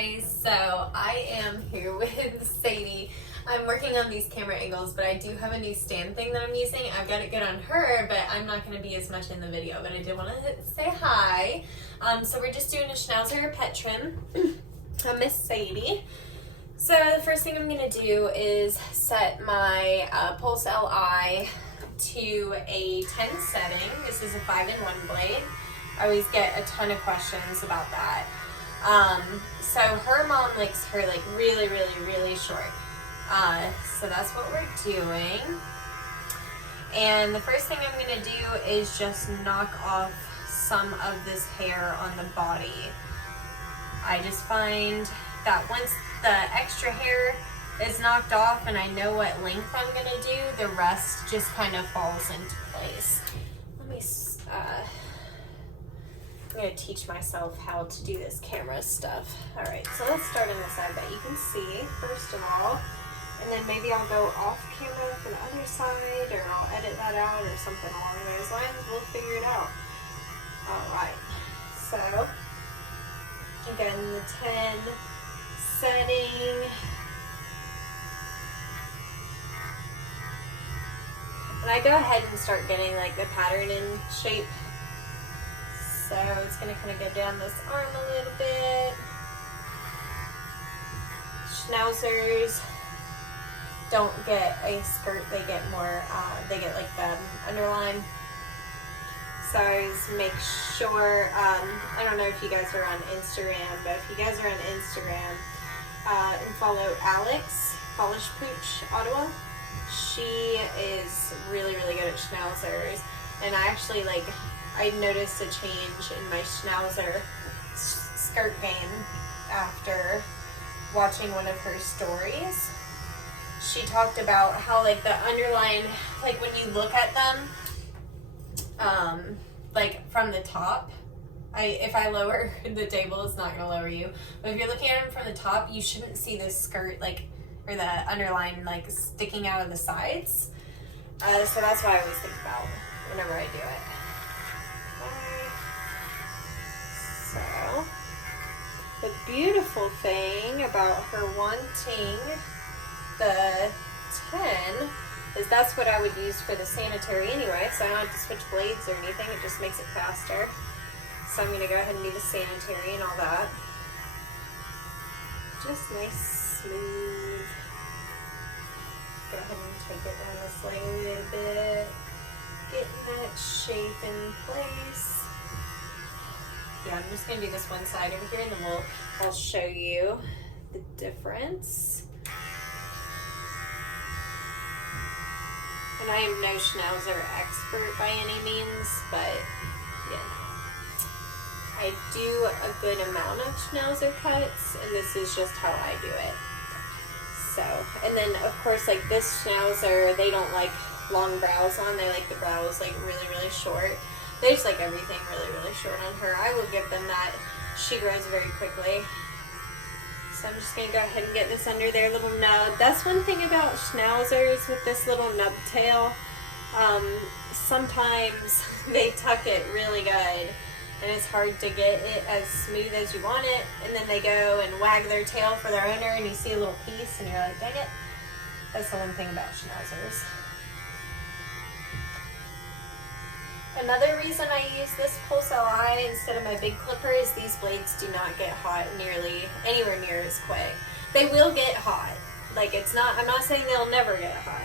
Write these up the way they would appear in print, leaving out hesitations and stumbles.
guys, so I am here with Sadie. I'm working on these camera angles, but I do have a new stand thing that I'm using. I've got it good on her, but I'm not going to be as much in the video, but I did want to say hi. So we're just doing a Schnauzer pet trim. I'm Miss Sadie. So the first thing I'm going to do is set my Pulse Li to a 10 setting. This is a 5-in-1 blade. I always get a ton of questions about that. So her mom likes her like really short. So that's what we're doing. And the first thing I'm gonna do is just knock off some of this hair on the body. I just find that once the extra hair is knocked off and I know what length I'm gonna do, the rest just kind of falls into place. Let me, I'm gonna teach myself how to do this camera stuff. All right, so let's start on this side that you can see, first of all, and then maybe I'll go off camera for the other side, or I'll edit that out or something along those lines. We'll figure it out. All right, so again, the 10 setting. And I go ahead and start getting like the pattern in shape. So it's going to kind of go down this arm a little bit. Schnauzers don't get a skirt, they get more, they get like the underline. So just make sure, I don't know if you guys are on Instagram, but if you guys are on Instagram, and follow Alex, Polish Pooch, Ottawa. She is really good at schnauzers, and I actually I noticed a change in my schnauzer skirt game after watching one of her stories. She talked about how like the underline, like when you look at them, like from the top, if I lower the table, it's not gonna lower you, but if you're looking at them from the top, you shouldn't see this skirt or the underline sticking out of the sides. So that's what I always think about whenever I do it. So the beautiful thing about her wanting the 10 is that's what I would use for the sanitary anyway, so I don't have to switch blades or anything. It just makes it faster. So I'm going to go ahead and do the sanitary and all that. Just nice, smooth. Go ahead and take it down this leg a little bit. Getting that shape in place. Yeah, I'm just going to do this one side over here and then I'll show you the difference. And I am no schnauzer expert by any means, but yeah. I do a good amount of schnauzer cuts, and this is just how I do it. So, and then of course like this schnauzer, they don't like long brows on, they like the brows really short. They just like everything really short on her. I will give them that. She grows very quickly. So I'm just going to go ahead and get this under their little nub. That's one thing about schnauzers with this little nub tail. Sometimes they tuck it really good and it's hard to get it as smooth as you want it. And then they go and wag their tail for their owner and you see a little piece and you're like, dang it. That's the one thing about schnauzers. Another reason I use this Pulse Li instead of my big clipper is these blades do not get hot anywhere near as quick. They will get hot. Like I'm not saying they'll never get hot.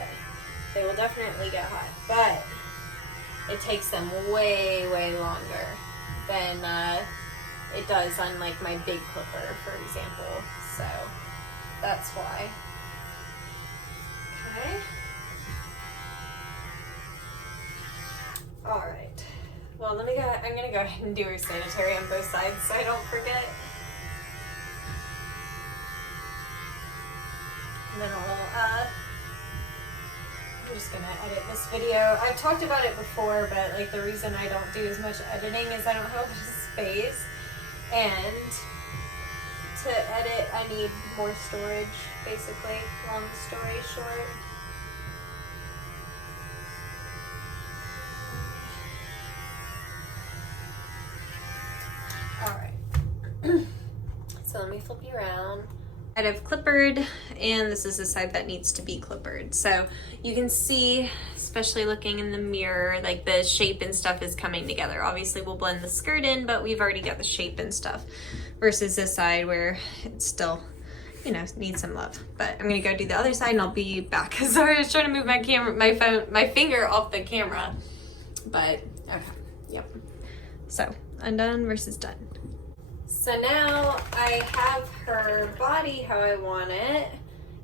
They will definitely get hot, but it takes them way longer than it does on like my big clipper, for example. So that's why. Okay. Alright, well I'm gonna go ahead and do her sanitary on both sides so I don't forget. And then I'm just gonna edit this video. I've talked about it before, but like the reason I don't do as much editing is I don't have space, and to edit I need more storage, basically, long story short. Alright, so let me flip you around. around. I've clippered, and this is the side that needs to be clippered. So you can see, especially looking in the mirror, like the shape and stuff is coming together. Obviously we'll blend the skirt in, but we've already got the shape and stuff, versus this side where it's still, you know, needs some love. But I'm gonna go do the other side and I'll be back. Sorry, I was trying to move my finger off the camera. But okay, yep. So undone versus done. So now I have her body how I want it,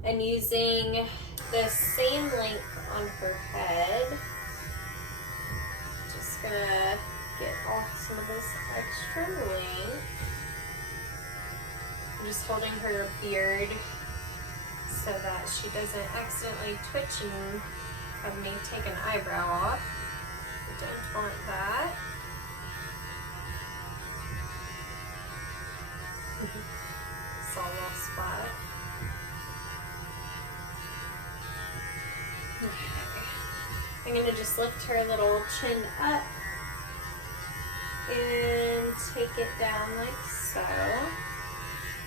and using the same length on her head, just gonna get off some of this extra length. I'm just holding her beard so that she doesn't accidentally twitch and have me take an eyebrow off. I don't want that. Sawloss spot. Okay. I'm gonna just lift her little chin up and take it down like so.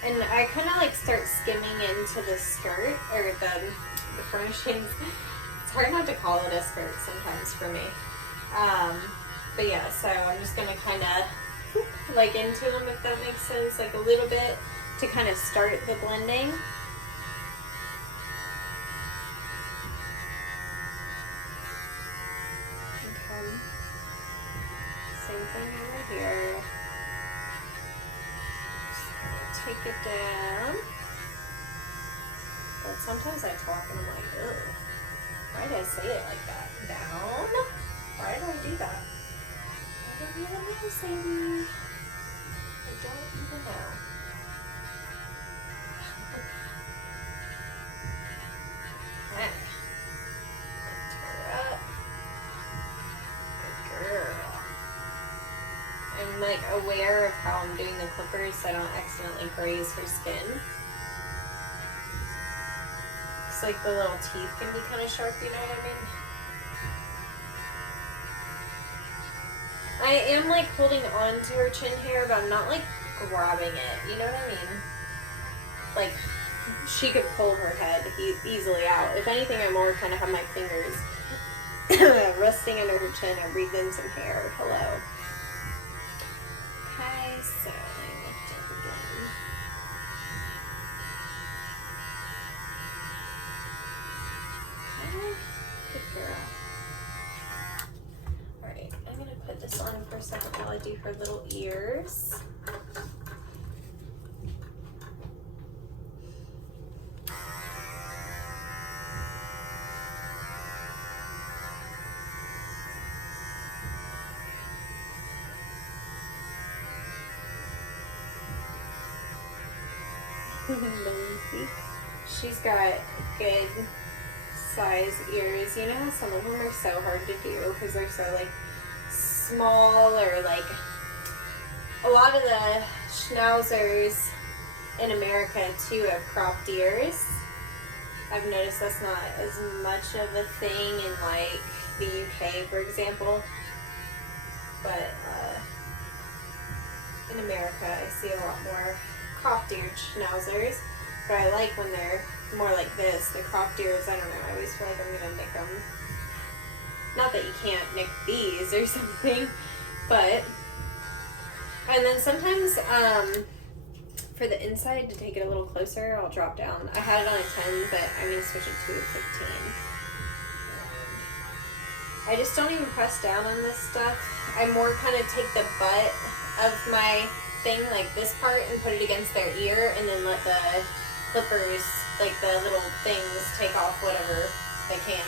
And I kind of like start skimming into the skirt or the furnishings. It's hard not to call it a skirt sometimes for me. But yeah, so I'm just gonna kind of like into them, if that makes sense, like a little bit to kind of start the blending. Okay. Same thing over here. Just gonna take it down. But sometimes I talk and I'm like, ugh, why did I say it like that? Down? Why did I do that? I don't even know, Sadie. I don't even know. Okay. Lift her up. Good girl. I'm like aware of how I'm doing the clippers so I don't accidentally graze her skin. It's like the little teeth can be kind of sharp, you know what I mean? I am like holding on to her chin hair, but I'm not like grabbing it, you know what I mean? Like, she could pull her head easily out. If anything, I more kind of have my fingers resting under her chin and breathe in some hair. Hello. Okay, so I lift up again. Okay, good girl. Alright, I'm gonna put this on for a second while I do her little ears. She's got good size ears. You know how some of them are so hard to do because they're so like small, or like a lot of the schnauzers in America too have cropped ears. I've noticed that's not as much of a thing in like the UK, for example, but in America I see a lot more cropped eared schnauzers, but I like when they're more like this. The cropped ears, I don't know, I always feel like I'm gonna nick them. Not that you can't nick these or something, but, and then sometimes for the inside, to take it a little closer, I'll drop down. I had it on a 10, but I'm gonna switch it to a 15. I just don't even press down on this stuff. I more kind of take the butt of my thing, like this part, and put it against their ear, and then let the clippers, like the little things, take off whatever they can.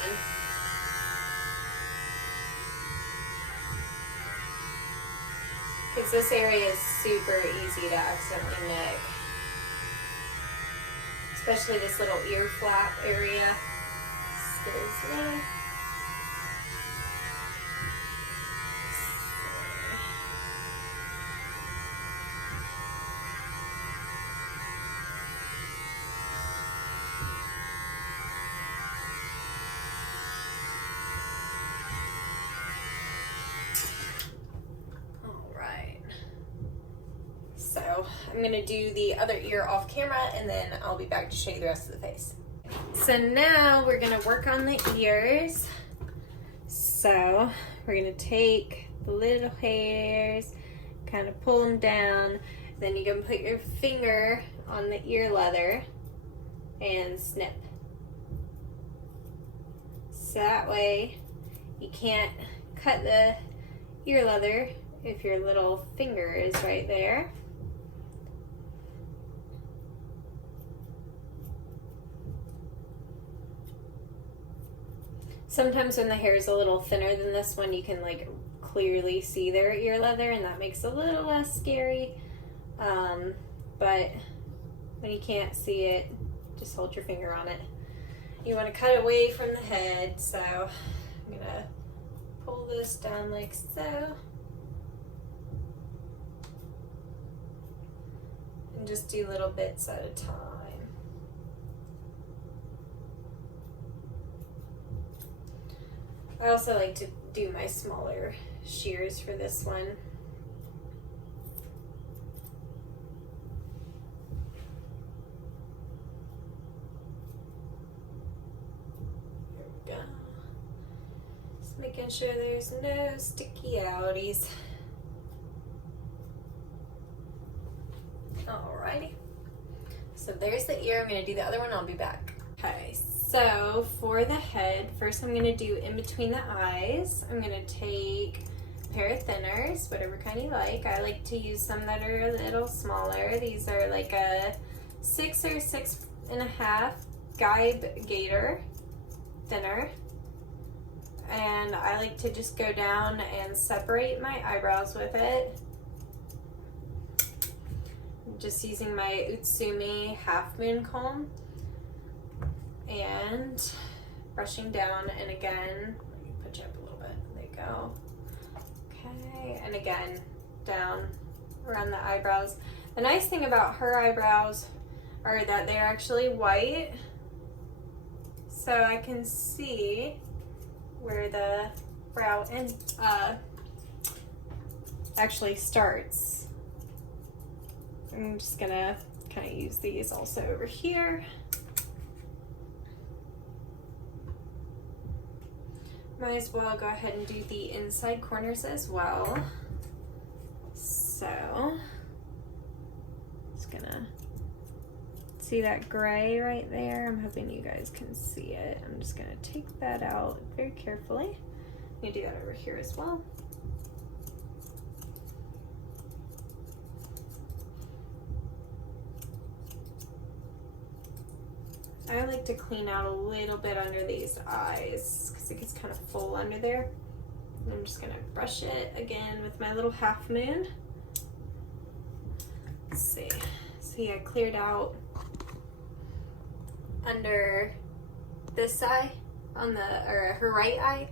Because this area is super easy to accidentally nick. Especially this little ear flap area. Scares me. So I'm gonna do the other ear off camera and then I'll be back to show you the rest of the face. So now we're gonna work on the ears. So we're gonna take the little hairs, kind of pull them down, then you can put your finger on the ear leather and snip. So that way you can't cut the ear leather if your little finger is right there. Sometimes when the hair is a little thinner than this one, you can like clearly see their ear leather and that makes it a little less scary. But when you can't see it, just hold your finger on it. You want to cut away from the head, so I'm gonna pull this down like so. And just do little bits at a time. I also like to do my smaller shears for this one. There we go. Just making sure there's no sticky outies. Alrighty. So there's the ear. I'm going to do the other one. I'll be back. Okay, so for the head, first I'm going to do in between the eyes. I'm going to take a pair of thinners, whatever kind you like. I like to use some that are a little smaller. These are like a 6 or 6.5 guide gator thinner. And I like to just go down and separate my eyebrows with it. Just using my Utsumi half moon comb and brushing down, and again, let me put you up a little bit, there you go. Okay, and again, down around the eyebrows. The nice thing about her eyebrows are that they're actually white, so I can see where the brow and actually starts. I'm just gonna kind of use these also over here. Might as well go ahead and do the inside corners as well. So, just gonna see that gray right there. I'm hoping you guys can see it. I'm just gonna take that out very carefully. I'm gonna do that over here as well. I like to clean out a little bit under these eyes because it gets kind of full under there. And I'm just gonna brush it again with my little half moon. Let's see. See, I cleared out under this eye on her right eye,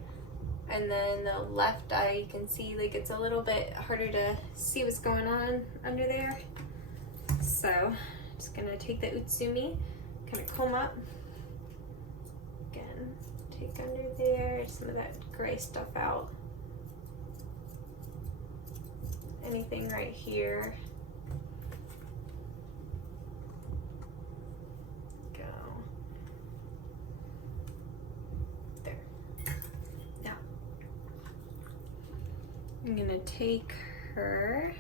and then the left eye you can see like it's a little bit harder to see what's going on under there. So I'm just gonna take the Utsumi, kind of comb up, again, take under there, some of that gray stuff out. Anything right here. Go. There. Now, I'm gonna take her,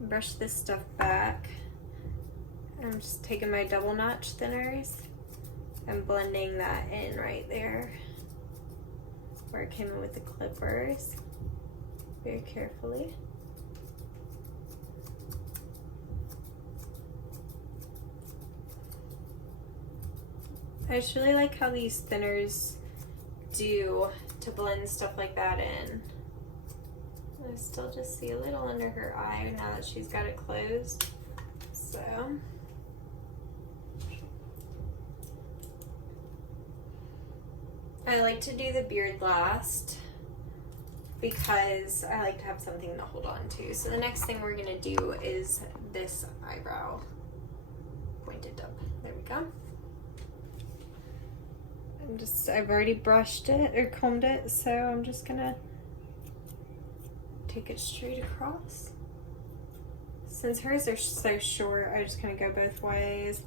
brush this stuff back. I'm just taking my double notch thinners and blending that in right there where it came in with the clippers, very carefully. I just really like how these thinners do to blend stuff like that in. I still just see a little under her eye now that she's got it closed, so. I like to do the beard last because I like to have something to hold on to. So the next thing we're gonna do is this eyebrow pointed up. There we go. I've already brushed it or combed it, so I'm just gonna take it straight across. Since hers are so short, I just kind of go both ways.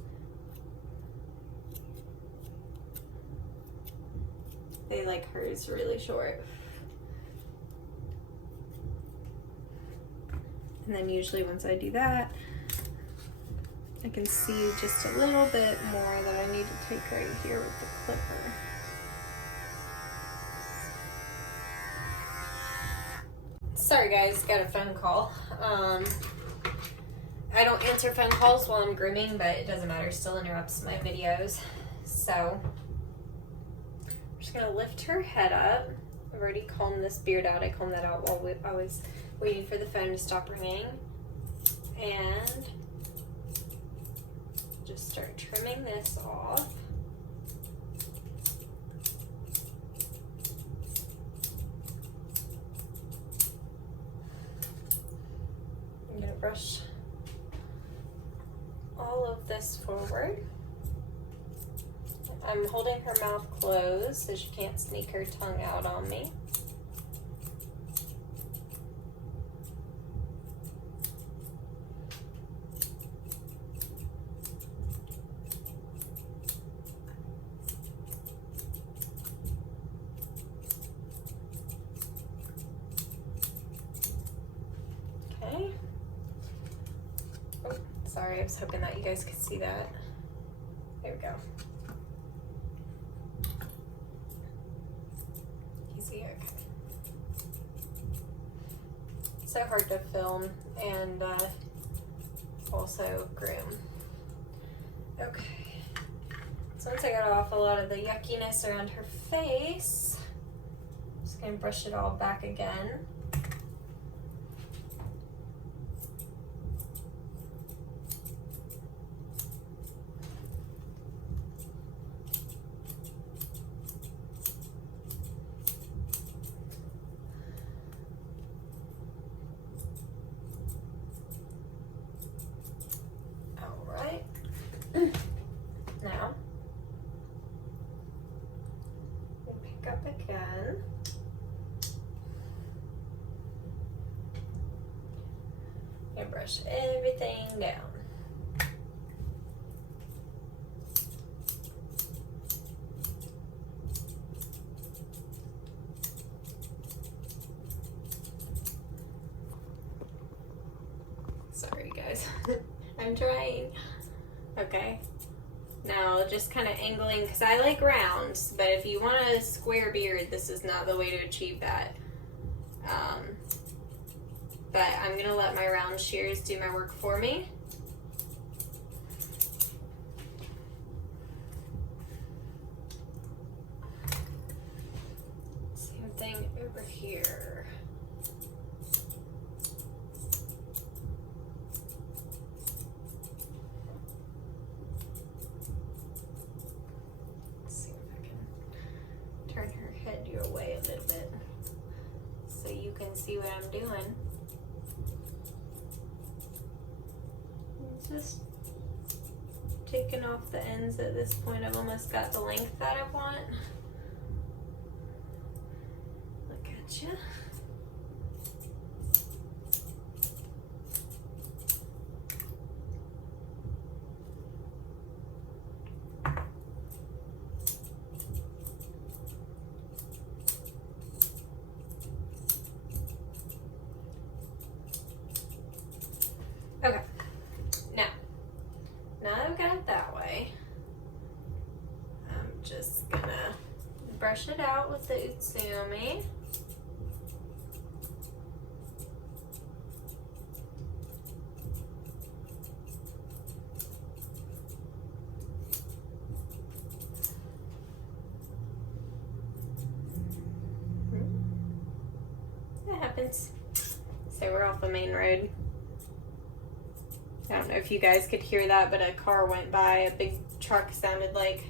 They like hers really short. And then usually once I do that, I can see just a little bit more that I need to take right here with the clipper. Sorry guys, got a phone call. I don't answer phone calls while I'm grooming, but it doesn't matter, still interrupts my videos. So, I'm just gonna lift her head up. I've already combed this beard out. I combed that out while I was waiting for the phone to stop ringing. And just start trimming this off. I'm gonna brush all of this forward. I'm holding her mouth closed so she can't sneak her tongue out on me. Okay. Oh, sorry, I was hoping that you guys could see that. There we go. Easy, okay. So hard to film and also groom. Okay. So once I got off a lot of the yuckiness around her face, I'm just gonna brush it all back again. Now, we pick up again. And brush everything down. Sorry guys, I'm trying. Okay. Now just kind of angling, because I like rounds, but if you want a square beard, this is not the way to achieve that. But I'm going to let my round shears do my work for me. Same thing over here. Away a little bit so you can see what I'm doing. Just taking off the ends at this point. I've almost got the length that I want. Look at you. Okay, now that I've got it that way, I'm just gonna brush it out with the Utsumi. That happens. So we're off the main road. I don't know if you guys could hear that, but a car went by, a big truck sounded like.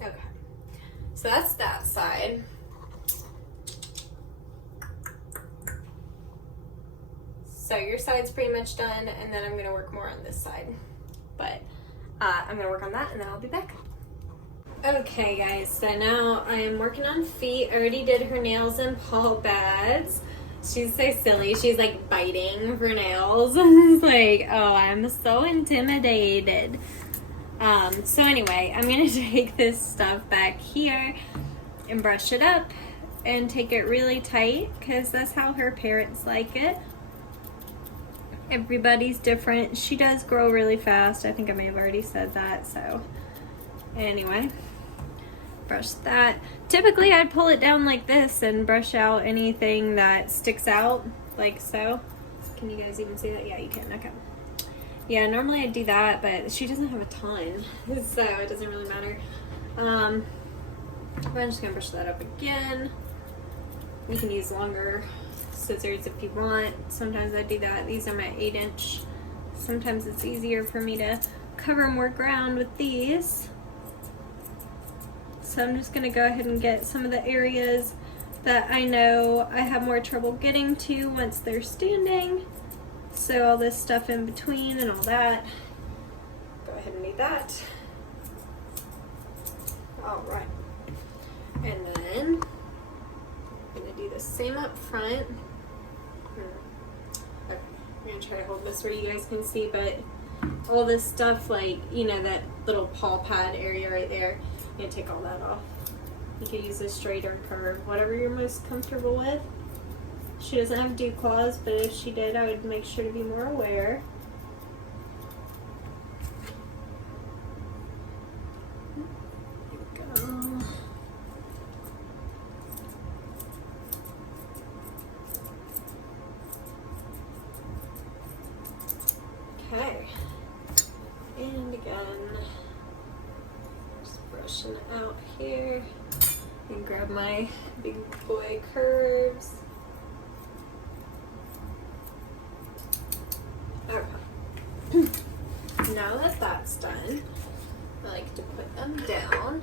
Okay, so that's that side. So your side's pretty much done, and then I'm gonna work more on this side. But I'm gonna work on that, and then I'll be back. Okay guys, so now I am working on feet. I already did her nails and paw pads. She's so silly. She's like biting for nails. It's like, oh, I'm so intimidated. So anyway, I'm gonna take this stuff back here and brush it up and take it really tight because that's how her parents like it. Everybody's different. She does grow really fast. I think I may have already said that. So anyway, brush that. Typically I'd pull it down like this and brush out anything that sticks out like so. Can you guys even see that? Yeah, you can. Okay. Yeah, normally I'd do that, but she doesn't have a ton, so it doesn't really matter. I'm just gonna brush that up again. You can use longer scissors if you want. Sometimes I do that. These are my 8-inch. Sometimes it's easier for me to cover more ground with these. So I'm just gonna go ahead and get some of the areas that I know I have more trouble getting to once they're standing. So all this stuff in between and all that. Go ahead and do that. All right. And then I'm gonna do the same up front. Okay, I'm gonna try to hold this where you guys can see, but all this stuff, like, you know, that little paw pad area right there, I'm gonna take all that off. You could use a straight or curve, whatever you're most comfortable with. She doesn't have dew claws, but if she did, I would make sure to be more aware. Here we go. Okay. And again, just brushing out here. And grab my big boy curves. Okay. Now that that's done, I like to put them down.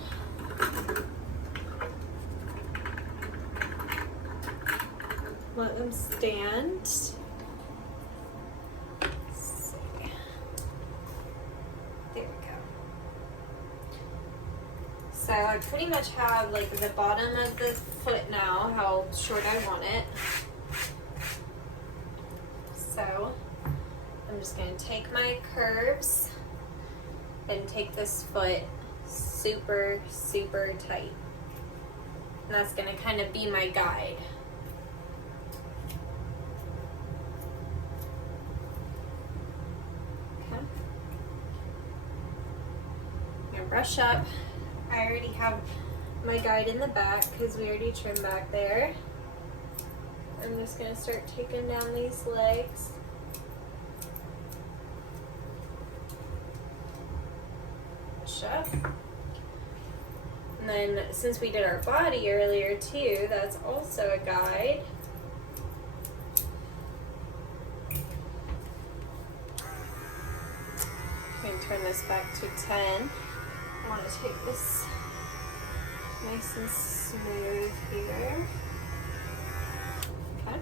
Let them stand. Let's see. There we go. So I pretty much have like the bottom of the foot now, how short I want it. So I'm just going to take my curves and take this foot super, super tight. And that's going to kind of be my guide. Okay. I'm going to brush up. I already have my guide in the back because we already trimmed back there. I'm just going to start taking down these legs. Up. And then since we did our body earlier too, that's also a guide. I'm going to turn this back to 10. I want to take this nice and smooth here. Okay.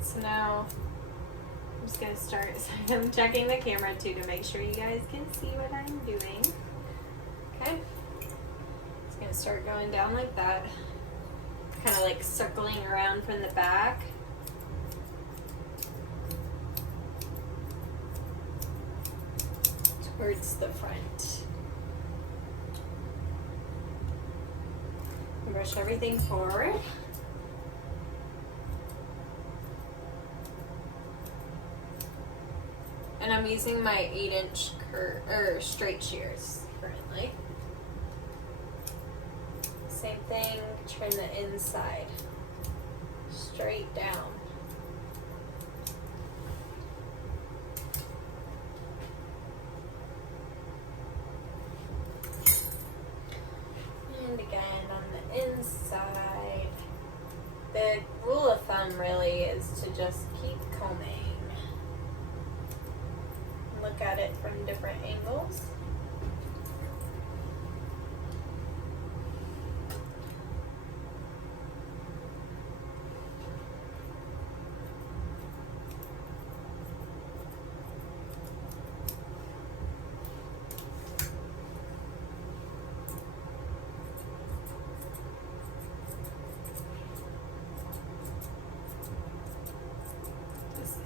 So now I'm just going to start, I'm checking the camera too to make sure you guys can see what I'm doing. Okay. Just going to start going down like that. Kind of like circling around from the back. Towards the front. Brush everything forward. And I'm using my 8-inch straight shears currently. Same thing, trim the inside. Straight down. And again on the inside. The rule of thumb really is to just keep combing. Look at it from different angles.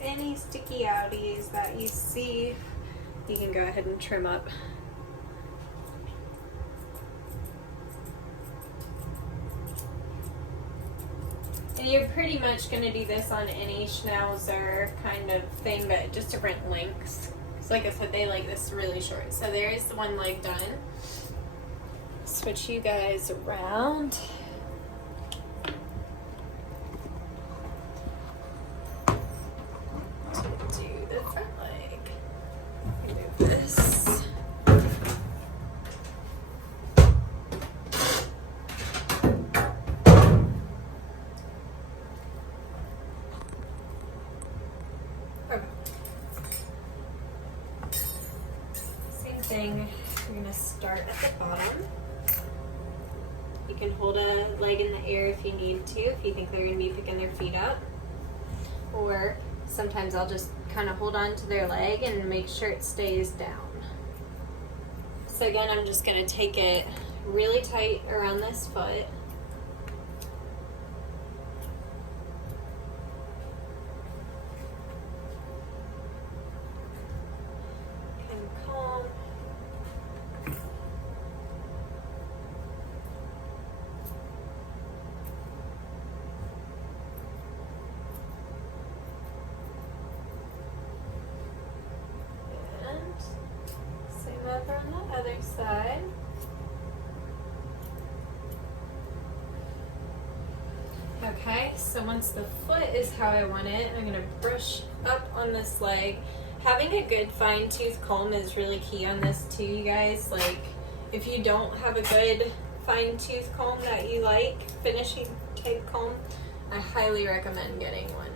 any sticky outies that you see, you can go ahead and trim up. And you're pretty much going to do this on any Schnauzer kind of thing, but just different lengths. So like I said, they like this really short. So there is the one leg done. Switch you guys around. To do the front leg. Move this. Thing, you're gonna start at the bottom. You can hold a leg in the air if you need to, if you think they're gonna be picking their feet up. Or sometimes I'll just kind of hold on to their leg and make sure it stays down. So again, I'm just gonna take it really tight around this foot. Over on the other side. Okay, so once the foot is how I want it, I'm gonna brush up on this leg. Having a good fine tooth comb is really key on this too, you guys. Like, if you don't have a good fine tooth comb that you like, finishing type comb, I highly recommend getting one.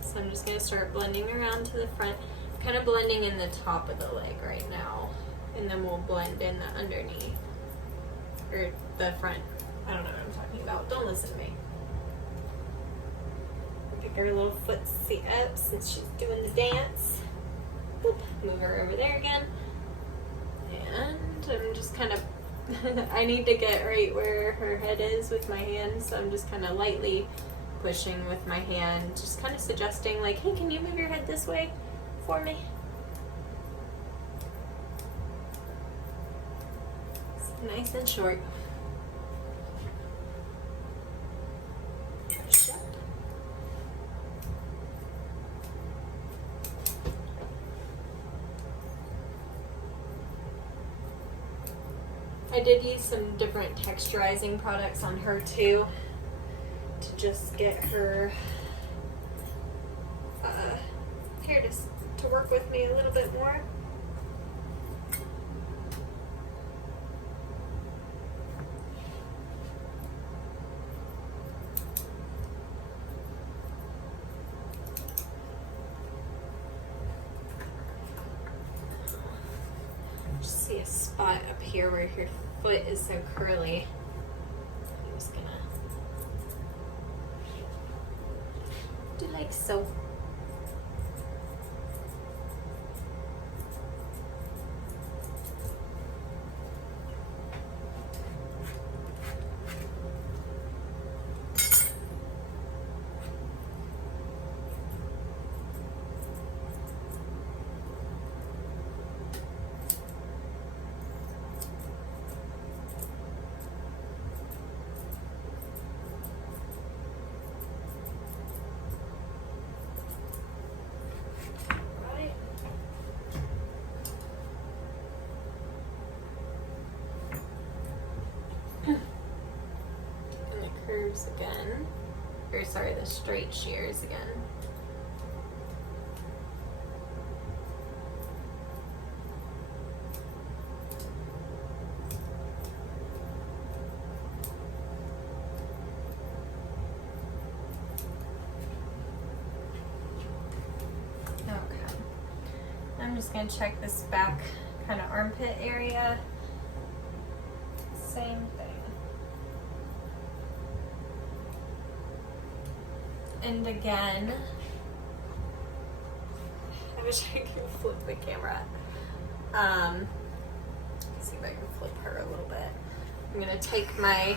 So I'm just going to start blending around to the front, kind of blending in the top of the leg right now, and then we'll blend in the underneath, or the front. I don't know what I'm talking about. Don't listen to me. Pick her little footsie up since she's doing the dance. Boop. Move her over there again. And I'm just kind of, I need to get right where her head is with my hand, so I'm just kind of lightly pushing with my hand, just kind of suggesting like, hey, can you move your head this way for me? It's nice and short. Push up. I did use some different texturizing products on her too, to just get her hair to work with me a little bit more. Just see a spot up here where your foot is so curly. I'm just gonna do like so. Again, or sorry, the straight shears again. Okay, I'm just going to check this back kind of armpit area. Same thing. And again, I wish I could flip the camera. See if I can flip her a little bit. I'm gonna take my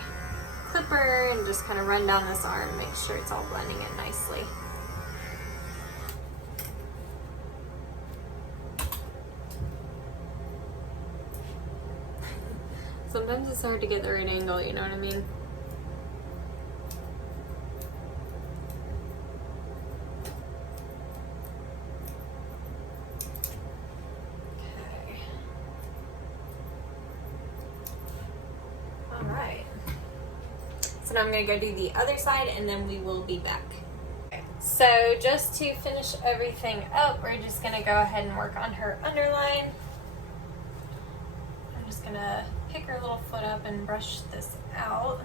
clipper and just kind of run down this arm, make sure it's all blending in nicely. Sometimes it's hard to get the right angle, you know what I mean? Okay. All right. So now I'm gonna go do the other side and then we will be back. Okay. So just to finish everything up, we're just gonna go ahead and work on her underline. I'm just gonna pick her little foot up and brush this out.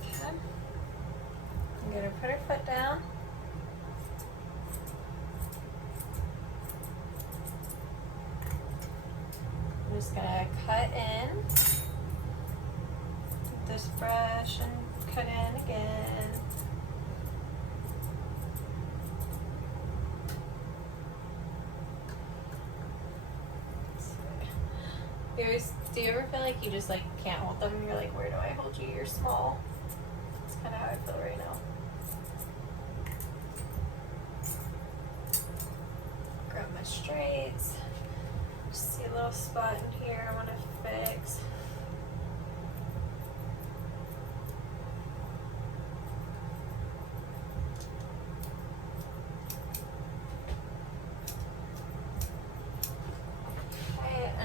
Okay. I'm gonna put her foot down. I'm just gonna cut in with this brush and cut in again. Do you ever feel like you just like can't hold them and you're like, where do I hold you? You're small. That's kind of how I feel right now. Grab my straights. Just see a little spot in here I want to fix.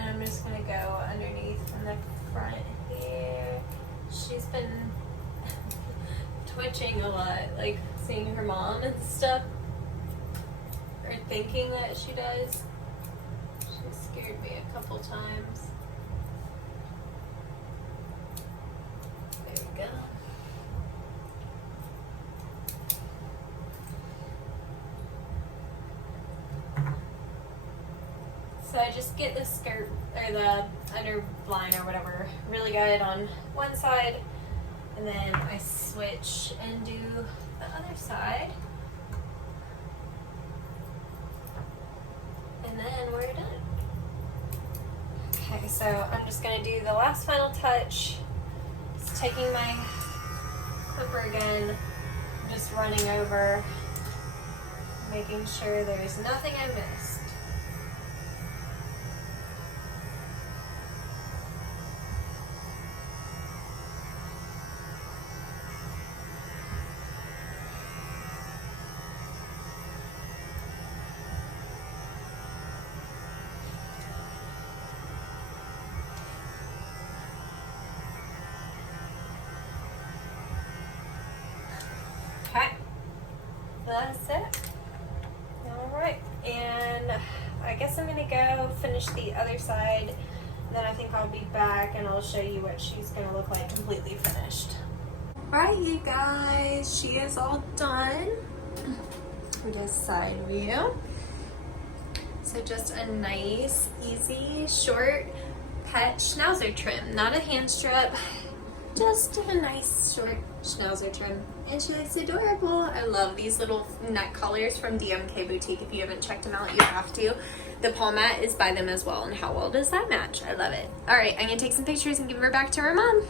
I'm just gonna go underneath from the front here. She's been twitching a lot, like seeing her mom and stuff, or thinking that she does. She scared me a couple times. There we go. So I just get the skirt or the underline or whatever really good on one side, and then I switch and do the other side, and then we're done. Okay, so I'm just gonna do the last final touch. Just taking my clipper again, just running over, making sure there's nothing I missed. Okay, that's it. Alright, and I guess I'm gonna go finish the other side, then I think I'll be back and I'll show you what she's gonna look like completely finished. Alright, you guys, she is all done. This side view. So just a nice, easy, short pet schnauzer trim, not a hand strip. Just a nice short schnauzer trim. And she looks adorable. I love these little neck collars from DMK Boutique. If you haven't checked them out, you have to. The paw mat is by them as well. And how well does that match? I love it. All right, I'm gonna take some pictures and give her back to her mom.